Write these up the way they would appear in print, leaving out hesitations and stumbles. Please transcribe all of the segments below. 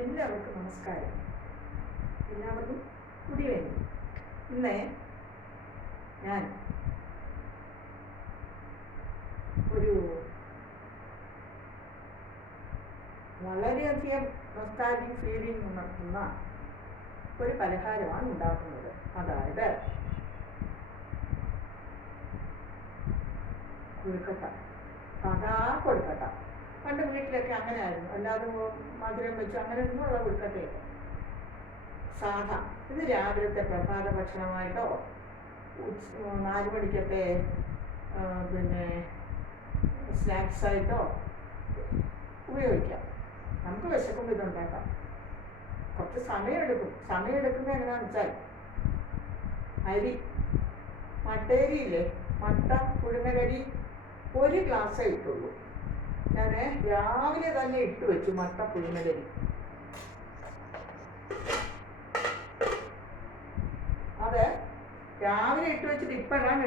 എല്ലാവർക്കും നമസ്കാരം. എല്ലാവർക്കും ഗുഡ് ഈവനിങ്. ഇന്ന് ഞാൻ ഒരു വളരെയധികം നൊസ്റ്റാൾജിക് ഫീലിംഗ് ഉണർത്തുന്ന ഒരു പലഹാരമാണ് ഉണ്ടാക്കുന്നത്. അതായത് കൊഴുക്കട്ട. സാധാ കൊഴുക്കട്ട. പണ്ട് വീട്ടിലൊക്കെ അങ്ങനെ ആയിരുന്നു. അല്ലാതെ മധുരം വെച്ച് അങ്ങനെയൊന്നുമുള്ള കൊഴുക്കട്ടയില്ല, സാധാ. ഇത് രാവിലത്തെ പ്രഭാത ഭക്ഷണമായിട്ടോ 4 മണിക്കത്തെ പിന്നെ സ്നാക്സായിട്ടോ ഉപയോഗിക്കാം. നമുക്ക് വിശക്കുമ്പോൾ ഇതുണ്ടാക്കാം. കുറച്ച് സമയമെടുക്കുന്നത് എങ്ങനെയാണെന്ന് വെച്ചാൽ, അരി, മട്ടേരിയില്ലേ, മട്ട പുഴുങ്ങലരി 1 ഗ്ലാസ്സേ ഇട്ടുള്ളൂ. ഞാൻ രാവിലെ തന്നെ ഇട്ട് വെച്ചു മട്ട പുഴുങ്ങലരി. അത് രാവിലെ ഇട്ട് വെച്ചിട്ട് ഇപ്പോഴാണ്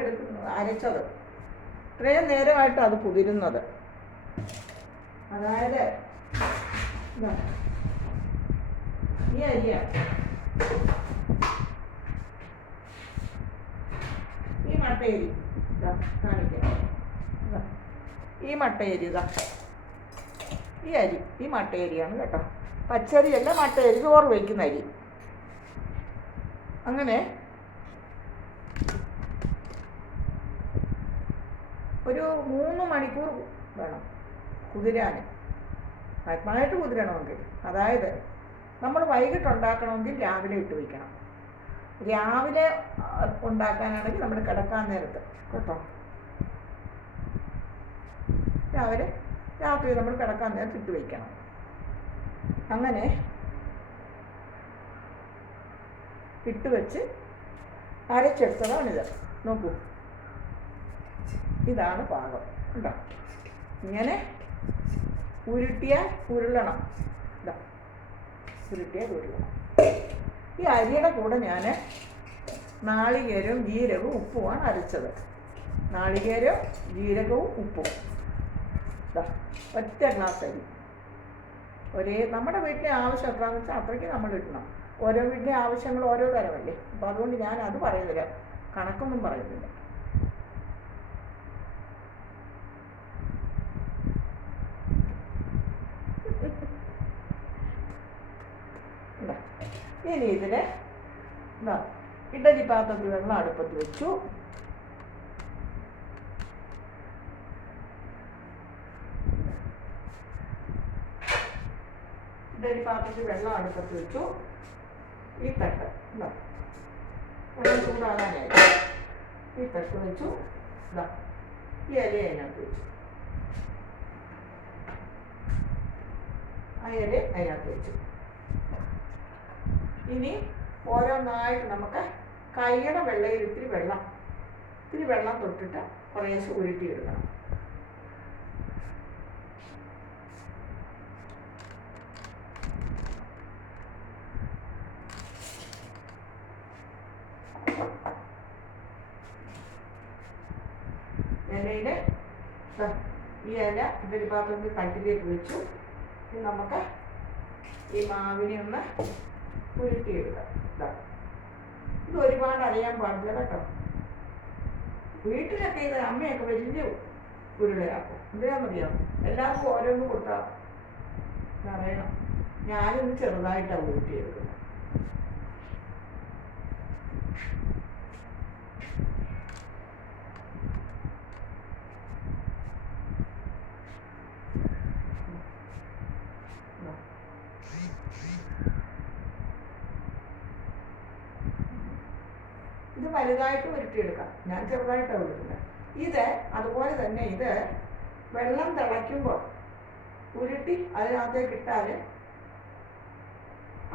അരച്ചത്. ഇത്രയും നേരമായിട്ട് അത് കുതിരുന്നത്. അതായത് ഈ അരിയാണ്, ഈ മട്ടയരി കാണിക്കാം. ഈ മട്ടയരി ഈ അരി, ഈ മട്ടയരിയാണ് കേട്ടോ. പച്ചരിയല്ല, മട്ടയരി, ചോറ് വയ്ക്കുന്ന അരി. അങ്ങനെ ഒരു 3 മണിക്കൂർ വേണം കുതിരാൻ. നന്നായിട്ട് കുതിരണമെങ്കിൽ, അതായത് നമ്മൾ വൈകിട്ട് ഉണ്ടാക്കണമെങ്കിൽ രാവിലെ ഇട്ട് വയ്ക്കണം. രാവിലെ ഉണ്ടാക്കാനാണെങ്കിൽ നമ്മൾ കിടക്കാൻ നേരത്ത് കേട്ടോ, രാത്രി നമ്മൾ കിടക്കാൻ നേരത്ത് ഇട്ട് വയ്ക്കണം. അങ്ങനെ ഇട്ട് വെച്ച് അരച്ചെടുത്തതാണിത്. നോക്കൂ, ഇതാണ് പാകം. ഉണ്ടോ? ഇങ്ങനെ ഉരുളണം. ഉരുളണം. ഈ അരിയുടെ കൂടെ ഞാൻ നാളികേരവും ജീരകവും ഉപ്പുമാണ് അരച്ചത്. നാളികേരവും ജീരകവും ഉപ്പും. ഒറ്റ ഗ്ലാസ് അരി. നമ്മുടെ വീട്ടിലെ ആവശ്യം എത്രയാണെന്ന് വെച്ചാൽ അത്രയ്ക്ക് നമ്മൾ ഇടണം. ഓരോ വീട്ടിലെ ആവശ്യങ്ങൾ ഓരോ തരമല്ലേ. അപ്പോൾ അതുകൊണ്ട് ഞാൻ അത് പറയുന്നില്ല, കണക്കൊന്നും പറയുന്നില്ല. ഇനി ഇതിൽ ഇഡലി പാത്രത്തിൽ വെള്ളം അടുപ്പത്ത് വെച്ചു. ഇഡലി പാത്രത്തിൽ വെള്ളം അടുപ്പത്ത് വെച്ചു. ഈ തട്ട് വെള്ളം ചൂടാകാനായി ഈ തട്ട് വെച്ചു. ഈ ഇല അതിനകത്ത് വെച്ചു. ആ ഇല അതിനകത്ത് വെച്ചു. ഇനി ഓരോന്നായിട്ട് നമുക്ക് കൈയുടെ വെള്ളയിൽ ഇത്തിരി വെള്ളം തൊട്ടിട്ട് കുറേശ്ശെ ഉരുട്ടിയെടുക്കണം. ഇലയിൽ ഈ ഇല ഇഡലി പാത്രത്തിൽ തട്ടിലേക്ക് വെച്ചു. ഇനി നമുക്ക് ഈ മാവിനെ ഒന്ന് ഉരുട്ടിയെടുക്കാം. ഇത് ഒരുപാട് അറിയാൻ പാടില്ല കേട്ടോ. വീട്ടിലൊക്കെ ഇത് അമ്മയൊക്കെ വലിയ ഉരുളയാക്കും. എന്തിനാണെന്നറിയാം, എല്ലാവർക്കും ഓരോന്നും കൊടുത്താൽ അറിയണം. ഞാനൊന്ന് ചെറുതായിട്ടാണ് ഉരുട്ടിയെടുക്കുന്നത്. ഇത് വലുതായിട്ട് ഉരുട്ടിയെടുക്കാം. ഞാൻ ചെറുതായിട്ടാണ് ഉരുട്ടുന്നത്. ഇത് അതുപോലെ തന്നെ ഇത് വെള്ളം തിളയ്ക്കുമ്പോൾ ഉരുട്ടി അതിനകത്തേക്ക് ഇട്ടാൽ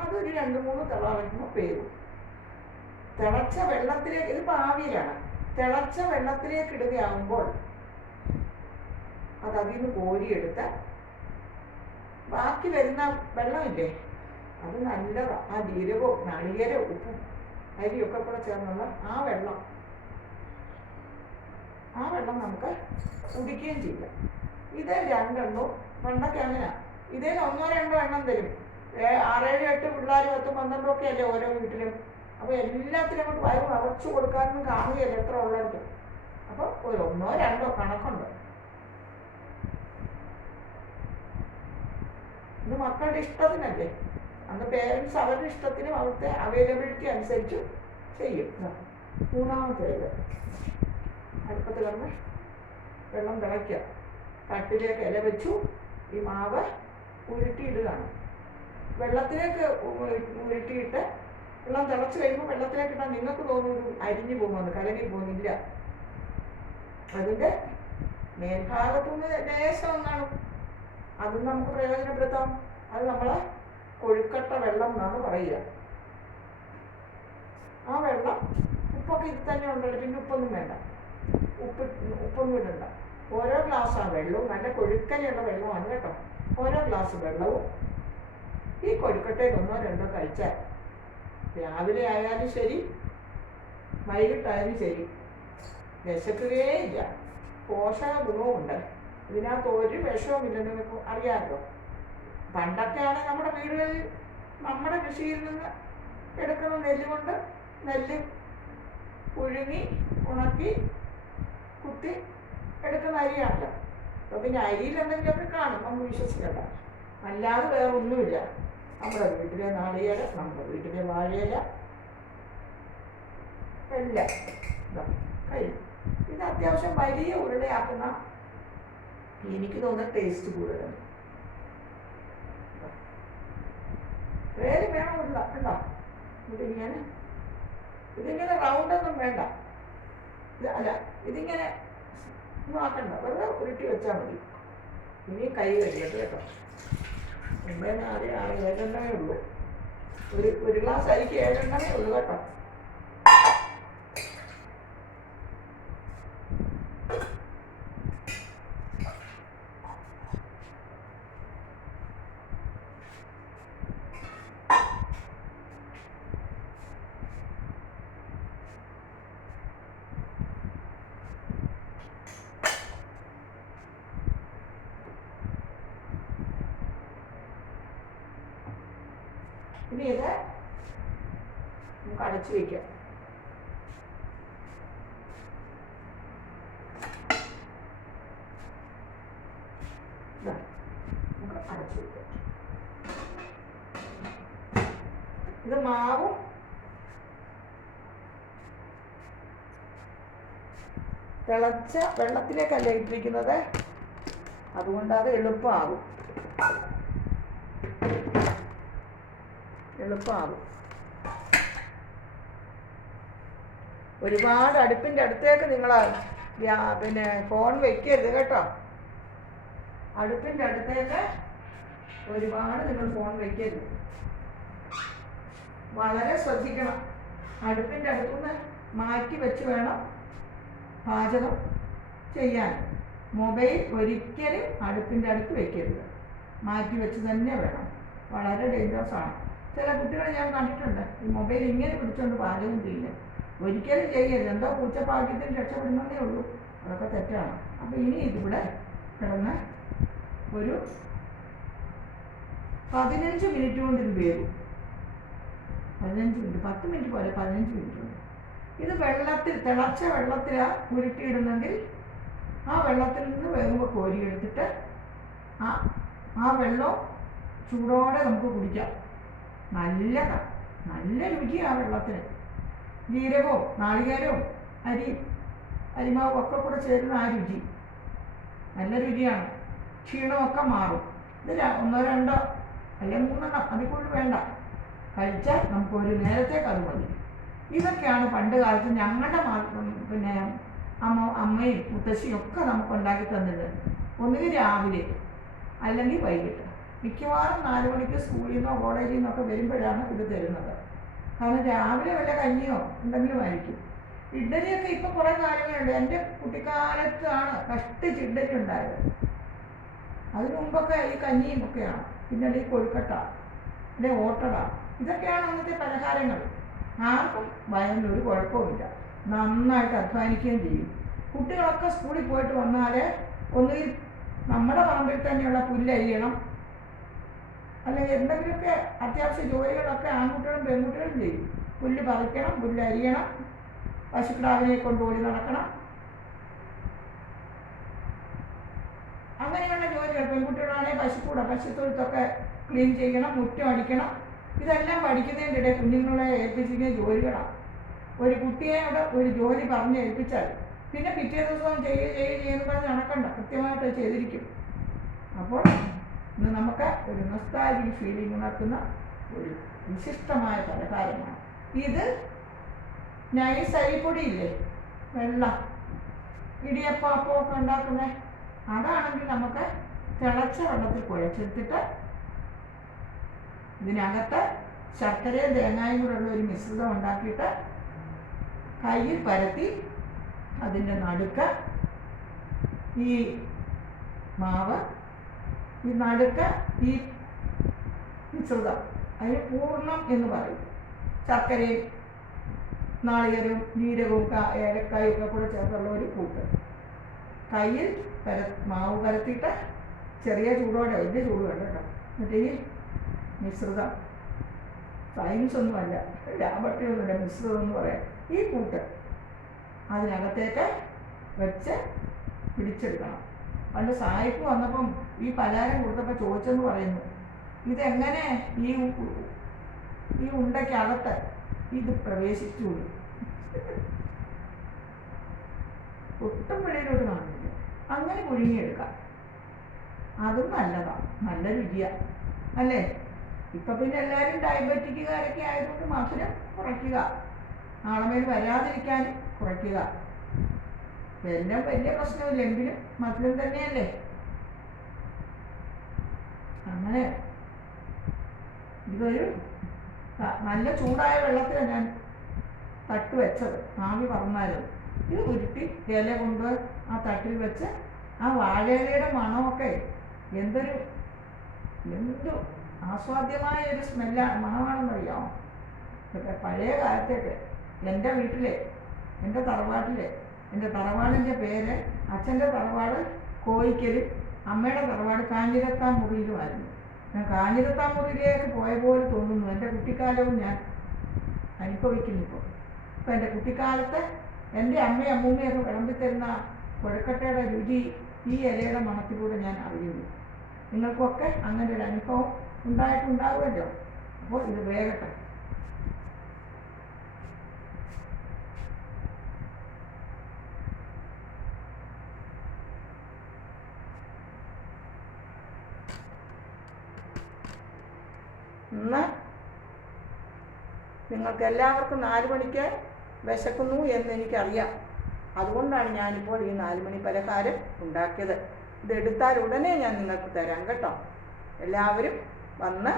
അതൊരു 2-3 തിളയ്ക്കുമ്പോൾ പേരും. തിളച്ച വെള്ളത്തിലേക്ക്, ഇതിപ്പോൾ ആവിയിലാണ്, തിളച്ച വെള്ളത്തിലേക്ക് ഇടുകയാകുമ്പോൾ അത് അതിൽ നിന്ന് കോരിയെടുത്ത് ബാക്കി വരുന്ന വെള്ളമില്ലേ, അത് നല്ലതാണ്. ആ ജീരകവും നാളികേരവും ഉപ്പും അരിയൊക്കെ കൂടെ ചേർന്നുള്ള ആ വെള്ളം നമുക്ക് കുടിക്കുകയും ചെയ്യാം. ഇത് 2 എണ്ണവും പണ്ടൊക്കെ അങ്ങനെ. ഇതിൽ 1-2 എണ്ണം തരും. 6, 7, 8 പിള്ളേർ 10, 12 ഒക്കെ അല്ലേ ഓരോ വീട്ടിലും. അപ്പോൾ എല്ലാത്തിനും അങ്ങോട്ട് വയറ് നിറച്ച് കൊടുക്കാനൊന്നും കാണുകയില്ല എത്ര ഉള്ളിടത്തും. അപ്പോൾ ഒരു 1, 2 കണക്കുണ്ട്. ഇത് മക്കളുടെ ഇഷ്ടത്തിനല്ലേ. അന്ന് പേരൻസ് അവരുടെ ഇഷ്ടത്തിനും അവിടുത്തെ അവൈലബിലിറ്റി അനുസരിച്ച് ചെയ്യും. 3-ാമത്തേത് അടുപ്പത്ത് കിടന്ന് വെള്ളം തിളയ്ക്കുക. തട്ടിലേക്ക് ഇല വെച്ചു. ഈ മാവ് ഉരുട്ടിയിടുകയാണ്. വെള്ളത്തിലേക്ക് ഉരുട്ടിയിട്ട് വെള്ളം തിളച്ച് കഴിയുമ്പോൾ വെള്ളത്തിലേക്ക് ഇട്ടാൽ നിങ്ങൾക്ക് തോന്നുന്നു അരിഞ്ഞു പോകുമെന്ന്, കലങ്ങി പോകുന്നില്ല. അതിൻ്റെ മേൽഭാഗത്തുനിന്ന് ലേശം കാണും. അതും നമുക്ക് പ്രയോജനപ്പെടുത്താം. അത് നമ്മൾ കൊഴുക്കട്ട വെള്ളം എന്നാണ് പറയുക. ആ വെള്ളം ഉപ്പൊക്കെ ഇത് തന്നെ ഉണ്ടല്ലോ, പിന്നെ ഉപ്പൊന്നും വേണ്ട, ഉപ്പൊന്നും ഇടണ്ട. ഓരോ ഗ്ലാസ്സാണ് വെള്ളവും, നല്ല കൊഴുക്കനെയുള്ള വെള്ളമാണ് കേട്ടോ. ഓരോ ഗ്ലാസ് വെള്ളവും ഈ കൊഴുക്കട്ടയിൽ 1, 2 കഴിച്ചാൽ രാവിലെ ആയാലും ശരി വൈകിട്ടായാലും ശരി വിശക്കുകയില്ല. പോഷക ഗുണവുമുണ്ട്. ഇതിനകത്ത് ഒരു വിഷവുമില്ലെന്ന് നിങ്ങൾക്ക് അറിയാമല്ലോ. പണ്ടൊക്കെയാണ് നമ്മുടെ വീടുകളിൽ നമ്മുടെ കൃഷിയിൽ നിന്ന് എടുക്കുന്ന നെല്ല് കൊണ്ട് നെല്ല് പുഴുങ്ങി ഉണക്കി കുത്തി എടുക്കുന്ന അരിയാണല്ലോ. അപ്പോൾ പിന്നെ അരിയിൽ എന്തെങ്കിലുമൊക്കെ കാണും, നമുക്ക് വിശ്വസിക്കണ്ട. അല്ലാതെ വേറെ ഒന്നുമില്ല. നമ്മുടെ വീട്ടിലെ നാളികേര, നമ്മുടെ വീട്ടിലെ വാഴയില എല്ലാം കഴിയും. ഇത് അത്യാവശ്യം വലിയ ഉരുളയാക്കുന്ന എനിക്ക് തോന്നുന്ന ടേസ്റ്റ് കൂടുതലാണ്. വേറെ വേണം ഉരുള ഉണ്ടോ? ഇതിങ്ങനെ റൗണ്ടൊന്നും വേണ്ട. അല്ല, ഇതിങ്ങനെ ഒന്നും ആക്കണ്ട, വെറുതെ ഉരുട്ടി വെച്ചാൽ മതി. ഇനി കൈ കഴിയട്ടെ കേട്ടോ. 9, 4, 6, 7 എണ്ണമേ ഉള്ളൂ. ഒരു ഗ്ലാസ് അരിക്ക് 7 എണ്ണമേ ഉള്ളൂ കേട്ടോ. ഇനി ഇത് നമുക്ക് അടച്ചു വയ്ക്കാം. നമുക്ക് അടച്ചു വയ്ക്കാം. ഇത് മാവും തിളച്ച വെള്ളത്തിലേക്കല്ല ഇട്ടിരിക്കുന്നത്, അതുകൊണ്ട് അത് എളുപ്പമാകും. ഒരുപാട് അടുപ്പിൻ്റെ അടുത്തേക്ക് നിങ്ങൾ പിന്നെ ഫോൺ വെക്കരുത് കേട്ടോ. അടുപ്പിൻ്റെ അടുത്തേക്ക് ഒരുപാട് നിങ്ങൾ ഫോൺ വെക്കരുത്. വളരെ ശ്രദ്ധിക്കണം. അടുപ്പിൻ്റെ അടുത്തുനിന്ന് മാറ്റി വെച്ച് വേണം പാചകം ചെയ്യാൻ. മൊബൈൽ ഒരിക്കലും അടുപ്പിൻ്റെ അടുത്ത് വെക്കരുത്, മാറ്റി വെച്ച് തന്നെ വേണം. വളരെ ഡേഞ്ചറസ് ആണ്. ചില കുട്ടികളെ ഞാൻ കണ്ടിട്ടുണ്ട്, ഈ മൊബൈൽ ഇങ്ങനെ പിടിച്ചുകൊണ്ട് പാചകം ചെയ്യില്ല. ഒരിക്കലും ചെയ്യരുത്. എന്തോ പൂച്ചപ്പാക്യത്തിന് രക്ഷപ്പെടുന്നതേ ഉള്ളൂ. അതൊക്കെ തെറ്റാണ്. അപ്പോൾ ഇനി ഇതിവിടെ കിടന്ന് ഒരു 15 മിനിറ്റ് കൊണ്ട് ഇത് വേവും. 15 മിനിറ്റ്, 10 മിനിറ്റ് പോലെ 15 മിനിറ്റ് കൊണ്ട്. ഇത് വെള്ളത്തിൽ, തിളച്ച വെള്ളത്തിലാണ് ഉരുട്ടിയിടുന്നെങ്കിൽ ആ വെള്ളത്തിൽ നിന്ന് വേകുമ്പോൾ കോരിയെടുത്തിട്ട് ആ വെള്ളം ചൂടോടെ നമുക്ക് കുടിക്കാം. നല്ല രുചിയാണ് വെള്ളത്തിന്. ജീരകവും നാളികേരവും അരിമാവും ഒക്കെ കൂടെ ചേരുന്ന ആ രുചി നല്ല രുചിയാണ്. ക്ഷീണമൊക്കെ മാറും. ഇത് 1, 2 അല്ലെങ്കിൽ 3 അതിൽ കൂടുതൽ വേണ്ട. കഴിച്ചാൽ നമുക്ക് ഒരു നേരത്തേക്ക് അത് മതി. ഇതൊക്കെയാണ് പണ്ട് കാലത്ത് ഞങ്ങളുടെ പിന്നെ അമ്മയും മുത്തശ്ശിയും ഒക്കെ നമുക്ക് ഉണ്ടാക്കി തന്നത്. ഒന്നുകിൽ രാവിലെ അല്ലെങ്കിൽ വൈകിട്ട്. മിക്കവാറും 4 മണിക്ക് സ്കൂളിൽ നിന്നോ കോളേജിൽ നിന്നൊക്കെ വരുമ്പോഴാണ് ഇത് തരുന്നത്. കാരണം രാവിലെ വല്ല കഞ്ഞിയോ എന്തെങ്കിലും ആയിരിക്കും. ഇഡ്ഡലിയൊക്കെ ഇപ്പം കുറേ കാര്യങ്ങളുണ്ട്. എൻ്റെ കുട്ടിക്കാലത്താണ് കഷ്ടിച്ച് ഇഡ്ഡലി ഉണ്ടായത്. അതിനു മുമ്പൊക്കെ ഈ കഞ്ഞിയും ഒക്കെയാണ്. പിന്നെ ഈ കൊഴുക്കട്ട, അല്ലെ ഓട്ടട, ഇതൊക്കെയാണ് അന്നത്തെ പലഹാരങ്ങൾ. ആർക്കും വയറിനൊരു കുഴപ്പമില്ല. നന്നായിട്ട് അധ്വാനിക്കുകയും ചെയ്യും. കുട്ടികളൊക്കെ സ്കൂളിൽ പോയിട്ട് വന്നാൽ ഒന്നുകിൽ നമ്മുടെ പറമ്പിൽ തന്നെയുള്ള പുല്ലരിയണം, അല്ലെങ്കിൽ എന്തെങ്കിലുമൊക്കെ അത്യാവശ്യ ജോലികളൊക്കെ ആൺകുട്ടികളും പെൺകുട്ടികളും ചെയ്യും. പുല്ല് പറിക്കണം, പുല്ല് അരിയണം, പശുക്കിടാവിനെ കൊണ്ടുപോയി നടക്കണം, അങ്ങനെയുള്ള ജോലികൾ. പെൺകുട്ടികളാണെങ്കിൽ പശുത്തൊഴുത്തൊക്കെ ക്ലീൻ ചെയ്യണം, മുറ്റം അടിക്കണം. ഇതെല്ലാം പഠിക്കുന്നതിൻ്റെ ഇടയിൽ കുഞ്ഞുങ്ങളെ ഏൽപ്പിച്ചിരിക്കുന്ന ജോലികളാണ്. ഒരു കുട്ടിയെ അവിടെ ഒരു ജോലി പറഞ്ഞ് ഏൽപ്പിച്ചാൽ പിന്നെ പിറ്റേ ദിവസം ചെയ്യുന്ന പറഞ്ഞ് നടക്കണ്ട, കൃത്യമായിട്ട് ചെയ്തിരിക്കും. അപ്പോൾ ഇന്ന് നമുക്ക് ഒരു നൊസ്റ്റാൾജിക് ഫീലിംഗ് ഉണർത്തുന്ന ഒരു വിശിഷ്ടമായ പലഹാരമാണ് ഇത്. നൈസ് അരിപ്പൊടിയില്ലേ, വെള്ളം ഇടിയപ്പം അപ്പമൊക്കെ ഉണ്ടാക്കുന്നത്, അതാണെങ്കിൽ നമുക്ക് തിളച്ച വെള്ളത്തിൽ കുഴച്ചെടുത്തിട്ട് ഇതിനകത്ത് ശർക്കരയും തേങ്ങായും കൂടെ ഉള്ള ഒരു മിശ്രിതം ഉണ്ടാക്കിയിട്ട് കയ്യിൽ പരത്തി അതിൻ്റെ നടുക്ക് ഈ മാവ്, ഈ നടുക്ക് ഈ മിശ്രിതം, അതിന് പൂർണ്ണം എന്ന് പറയും. ശർക്കരയും നാളികേരവും ജീരകവും ഏലക്കായും ഒക്കെ കൂടെ ചേർത്തുള്ള ഒരു കൂട്ട് കയ്യിൽ മാവ് പരത്തിയിട്ട് ചെറിയ ചൂടോടെ, വലിയ ചൂട് വേണ്ട കേട്ടോ. എന്നിട്ട് ഈ മിശ്രിതം, സയൻസ് ഒന്നുമല്ല, ലാബറട്ടറിയൊന്നുമില്ല, മിശ്രിതം എന്ന് പറയാം, ഈ കൂട്ട് അതിനകത്തേക്ക് വെച്ച് പിടിച്ചെടുക്കണം. പണ്ട് സായിപ്പ് വന്നപ്പം ഈ പലഹാരം കൊടുത്തപ്പോൾ ചോദിച്ചെന്ന് പറയുന്നു, ഇതെങ്ങനെ ഈ ഉണ്ടയ്ക്കകത്ത് ഇത് പ്രവേശിച്ചു? ഒട്ടും വെളിയിലോട്ട് കാണുന്നില്ല. അങ്ങനെ പുഴുങ്ങിയെടുക്കാം, അതും നല്ലതാണ്, നല്ല രുചിയാണ് അല്ലേ. ഇപ്പം പിന്നെ എല്ലാവരും ഡയബറ്റിക്കുകാരൊക്കെ ആയതുകൊണ്ട് മധുരം കുറയ്ക്കുക, നാളമേൽ വരാതിരിക്കാൻ കുറയ്ക്കുക. എല്ലാം വലിയ പ്രശ്നമില്ലെങ്കിലും മധുരം തന്നെയല്ലേ. അങ്ങനെ ഇതൊരു നല്ല ചൂടായ വെള്ളത്തിലാണ് ഞാൻ തട്ട് വെച്ചത്, ആവി പറന്നായിരുന്നു. ഇത് ഉരുട്ടി ഇല കൊണ്ട് ആ തട്ടിൽ വെച്ച് ആ വാഴയിലയുടെ മണമൊക്കെ എന്തു ആസ്വാദ്യമായ ഒരു മണമാണെന്നറിയാമോ. പഴയ കാലത്തേക്ക് എൻ്റെ വീട്ടിലെ, എൻ്റെ തറവാടിൻ്റെ പേര്, അച്ഛൻ്റെ തറവാട് കോയിക്കലും അമ്മയുടെ തറവാട് കാഞ്ഞിരത്താമുറിയിലുമായിരുന്നു. ഞാൻ കാഞ്ഞിരത്താമുറിയിലേക്ക് പോയ പോലെ തോന്നുന്നു. എൻ്റെ കുട്ടിക്കാലവും ഞാൻ അനുഭവിക്കുന്നു ഇപ്പോൾ. ഇപ്പം എൻ്റെ കുട്ടിക്കാലത്ത് എൻ്റെ അമ്മയും അമ്മൂമ്മയൊക്കെ വിളമ്പിത്തരുന്ന കൊഴുക്കട്ടയുടെ രുചി ഈ ഇലയുടെ മണത്തിലൂടെ ഞാൻ അറിയുന്നു. നിങ്ങൾക്കൊക്കെ അങ്ങനെ ഒരു അനുഭവം ഉണ്ടായിട്ടുണ്ടാവുമല്ലോ. അപ്പോൾ ഇത് വേഗട്ടെ. ഇന്ന് നിങ്ങൾക്ക് എല്ലാവർക്കും 4 മണിക്ക് വിശക്കുന്നു എന്നെനിക്കറിയാം. അതുകൊണ്ടാണ് ഞാനിപ്പോൾ ഈ 4 മണി പലഹാരം ഉണ്ടാക്കിയത്. ഇതെടുത്താൽ ഉടനെ ഞാൻ നിങ്ങൾക്ക് തരാം കേട്ടോ. എല്ലാവരും വന്ന്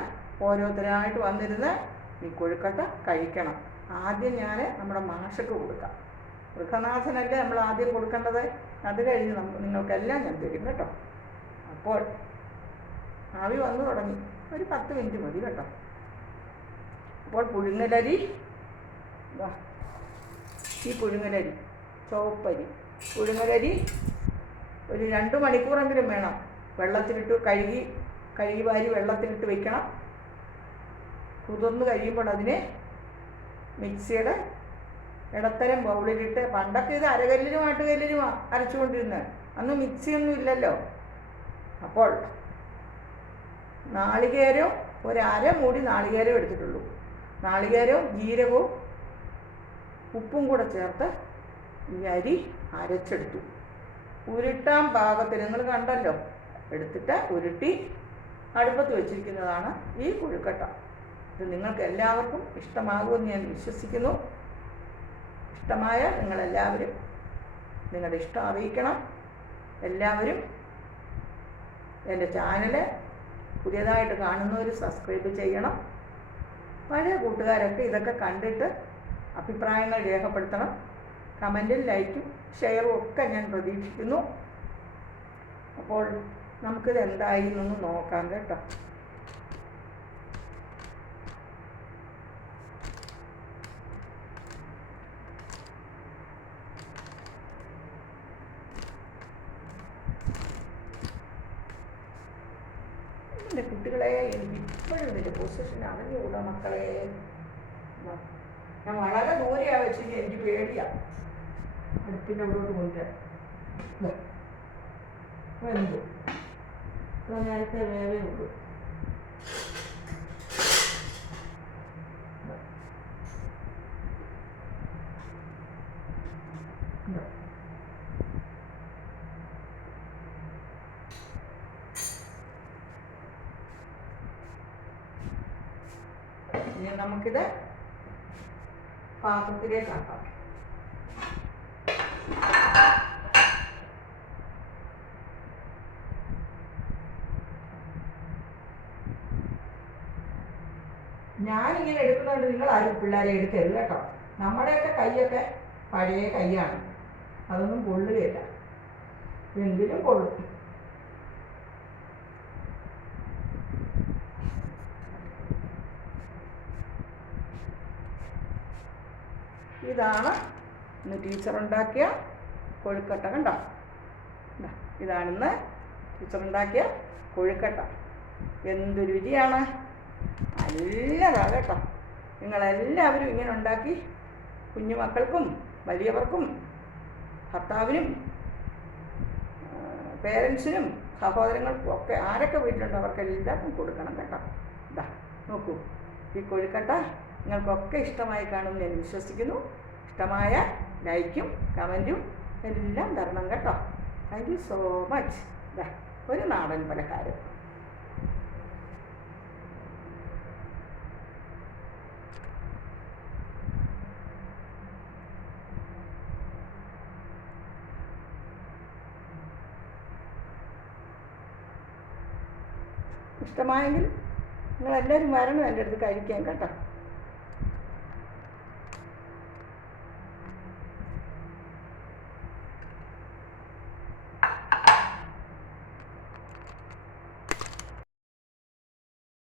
ഓരോരുത്തരായിട്ട് വന്നിരുന്ന് ഈ കൊഴുക്കട്ട കഴിക്കണം. ആദ്യം ഞാൻ നമ്മുടെ മാഷക്ക് കൊടുക്കാം. ഗൃഹനാഥനല്ലേ നമ്മൾ ആദ്യം കൊടുക്കേണ്ടത്. അത് കഴിഞ്ഞ് നിങ്ങൾക്കെല്ലാം ഞാൻ തരും കേട്ടോ. അപ്പോൾ ആവി വന്നു തുടങ്ങി, ഒരു 10 മിനിറ്റ് മതി കേട്ടോ. അപ്പോൾ പുഴുങ്ങലരി, ഈ പുഴുങ്ങലരി ചുവപ്പരി പുഴുങ്ങലരി ഒരു 2 മണിക്കൂറെങ്കിലും വേണം വെള്ളത്തിലിട്ട് കഴുകി വാരി വെള്ളത്തിലിട്ട് വയ്ക്കണം. കുതിർന്ന് കഴിയുമ്പോൾ അതിനെ മിക്സിയുടെ ഇടത്തരം ബൗളിലിട്ട്, പണ്ടൊക്കെ ഇത് അരകല്ലിലും ആട്ടുകല്ലിലും അരച്ചുകൊണ്ടിരുന്നത്, അന്ന് മിക്സിയൊന്നും ഇല്ലല്ലോ. അപ്പോൾ നാളികേരവും ഒരു അരമൂടി നാളികേരം എടുത്തിട്ടുള്ളൂ. നാളികേരവും ജീരകവും ഉപ്പും കൂടെ ചേർത്ത് ഈ അരി അരച്ചെടുത്തു. ഉരുട്ടാൻ പാകത്തിന് നിങ്ങൾ കണ്ടല്ലോ, എടുത്തിട്ട് ഉരുട്ടി അടുപ്പത്ത് വെച്ചിരിക്കുന്നതാണ് ഈ കൊഴുക്കട്ട. ഇത് നിങ്ങൾക്ക് എല്ലാവർക്കും ഇഷ്ടമാകുമെന്ന് ഞാൻ വിശ്വസിക്കുന്നു. ഇഷ്ടമായ നിങ്ങളെല്ലാവരും നിങ്ങളുടെ ഇഷ്ടം അറിയിക്കണം. എല്ലാവരും എൻ്റെ ചാനൽ പുതിയതായിട്ട് കാണുന്നവർ സബ്സ്ക്രൈബ് ചെയ്യണം. പഴയ കൂട്ടുകാരൊക്കെ ഇതൊക്കെ കണ്ടിട്ട് അഭിപ്രായങ്ങൾ രേഖപ്പെടുത്തണം. കമൻറ്റിൽ ലൈക്കും ഷെയറും ഒക്കെ ഞാൻ പ്രതീക്ഷിക്കുന്നു. അപ്പോൾ നമുക്കിത് എന്തായിരുന്നു നോക്കാം കേട്ടോ. എൻ്റെ കുട്ടികളെ, എനിക്ക് ഇപ്പോഴും ഇതിൻ്റെ പൊസിഷൻ അറിഞ്ഞുകൂടാ മക്കളെ. ഞാൻ വളരെ ദൂരെയാണ് വെച്ചെങ്കിൽ എനിക്ക് പേടിയാണ് അടുപ്പിൻ്റെ അവിടോട്ട് കൊണ്ടുവരാൻ. വെന്തു, ഇത്ര നേരത്തെ വേവേ ഉള്ളൂ. ഇനി നമുക്കിത് പാത്രത്തിലേക്കാക്കാം. ഞാനിങ്ങനെ എടുക്കുന്നുണ്ട്, നിങ്ങൾ ആരും പിള്ളേരെ എടുക്കരുത് കേട്ടോ. നമ്മുടെയൊക്കെ കൈയൊക്കെ പഴയ കൈയാണ്, അതൊന്നും കൊള്ളുകയില്ല. എന്തിനും കൊള്ളും. ഇതാണ് ഇന്ന് ടീച്ചർ ഉണ്ടാക്കിയ കൊഴുക്കട്ട. കണ്ടോ, ഇതാണിന്ന് ടീച്ചർ ഉണ്ടാക്കിയ കൊഴുക്കട്ട. എന്ത് രുചിയാണ്, നല്ലതാണ് കേട്ടോ. നിങ്ങളെല്ലാവരും ഇങ്ങനെ ഉണ്ടാക്കി കുഞ്ഞുമക്കൾക്കും വലിയവർക്കും ഭർത്താവിനും പേരൻസിനും സഹോദരങ്ങൾക്കും ഒക്കെ ആരൊക്കെ വീട്ടിലുണ്ടോ അവർക്കെല്ലാവർക്കും കൊടുക്കണം കേട്ടോ. ഇതാ നോക്കൂ, ഈ കൊഴുക്കട്ട നിങ്ങൾക്കൊക്കെ ഇഷ്ടമായി കാണുമെന്ന് ഞാൻ വിശ്വസിക്കുന്നു. ഇഷ്ടമായ ലൈക്കും കമൻറ്റും എല്ലാം തരണം കേട്ടോ. Thank you so much. ഇതാ ഒരു നാടൻ പലഹാരം. ഇഷ്ടമായെങ്കിൽ നിങ്ങളെല്ലാവരും വരണം എൻ്റെ അടുത്ത് കഴിക്കാൻ കേട്ടോ.